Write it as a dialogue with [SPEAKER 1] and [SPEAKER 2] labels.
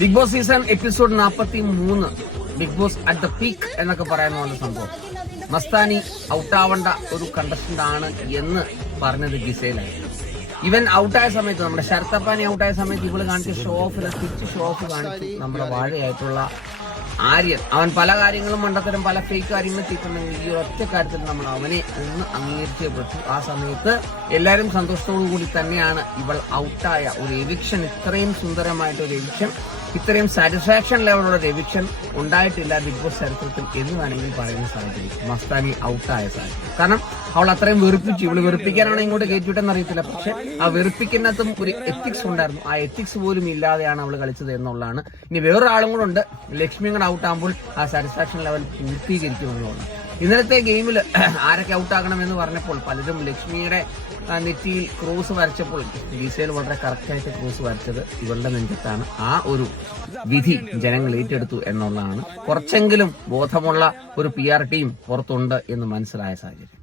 [SPEAKER 1] Big boss season episode നാൽപ്പത്തി മൂന്ന് Bigg Boss at the peak എന്നൊക്കെ പറയുന്ന പോലെ സംഭവം. മസ്താനി ഔട്ടാവേണ്ട ഒരു കണ്ടസ്റ്റന്റ് ആണ് എന്ന് പറഞ്ഞത് ഗിസയിലായിരുന്നു ഇവൻ ഔട്ടായ സമയത്ത് നമ്മുടെ ശരത്തപ്പാനി ഔട്ടായ സമയത്ത് ഇവൾ കാണിച്ച ഷോ ഓഫ് തിരിച്ച് ഷോ ഓഫ് കാണിച്ചു നമ്മുടെ വാഴയായിട്ടുള്ള ആര്യൻ. അവൻ പല കാര്യങ്ങളും മണ്ടത്തരം പല ഫേക്ക് കാര്യങ്ങളും ചെയ്തിട്ടുണ്ടെങ്കിൽ ഈ ഒറ്റ കാര്യത്തിൽ നമ്മൾ അവനെ ഒന്ന് അംഗീകരിച്ചേ പറ്റൂ ആ സമയത്ത് എല്ലാവരും സന്തോഷത്തോടു കൂടി തന്നെയാണ് ഇവൾ ഔട്ടായ ഒരു എവിക്ഷൻ ഇത്രയും സുന്ദരമായിട്ട് ഒരു എവിക്ഷൻ ഇത്രയും സാറ്റിസ്ഫാക്ഷൻ ലെവലുള്ള എവിക്ഷൻ ഉണ്ടായിട്ടില്ല ബിഗ് ബോസ് ചരിത്രത്തിൽ എന്ന് വേണമെങ്കിൽ പറയുന്ന സാഹചര്യം. മസ്താനി ഔട്ടായ സാഹചര്യം. കാരണം അവൾ അത്രയും വെറുപ്പിച്ചു. ഇവൾ വെറുപ്പിക്കാനാണ് ഇങ്ങോട്ട് കയറ്റിവിട്ടെന്ന് അറിയത്തില്ല. പക്ഷെ ആ വെറുപ്പിക്കുന്നതും ഒരു എത്തിക്സ് ഉണ്ടായിരുന്നു. ആ എത്തിക്സ് പോലും ഇല്ലാതെയാണ് അവൾ കളിച്ചത് എന്നുള്ളതാണ്. ഇനി വേറൊരാളും കൂടെ ഉണ്ട്. ലക്ഷ്മി കൂടെ ഔട്ട് ആകുമ്പോൾ ആ സാറ്റിസ്ഫാക്ഷൻ ലെവൽ പൂർത്തീകരിക്കുമെന്നുള്ളതാണ്. ഇന്നലത്തെ ഗെയിമിൽ ആരൊക്കെ ഔട്ടാകണം എന്ന് പറഞ്ഞപ്പോൾ പലരും ലക്ഷ്മിയുടെ നെറ്റിയിൽ ക്രോസ് വരച്ചപ്പോൾ ഗീസയിൽ വളരെ കറക്റ്റായിട്ട് ക്രോസ് വരച്ചത് ഇവളുടെ നെഞ്ചത്താണ്. ആ ഒരു വിധി ജനങ്ങൾ ഏറ്റെടുത്തു എന്നുള്ളതാണ്. കുറച്ചെങ്കിലും ബോധമുള്ള ഒരു പി ആർ ടീം പുറത്തുണ്ട് എന്ന് മനസ്സിലായ സാഹചര്യം.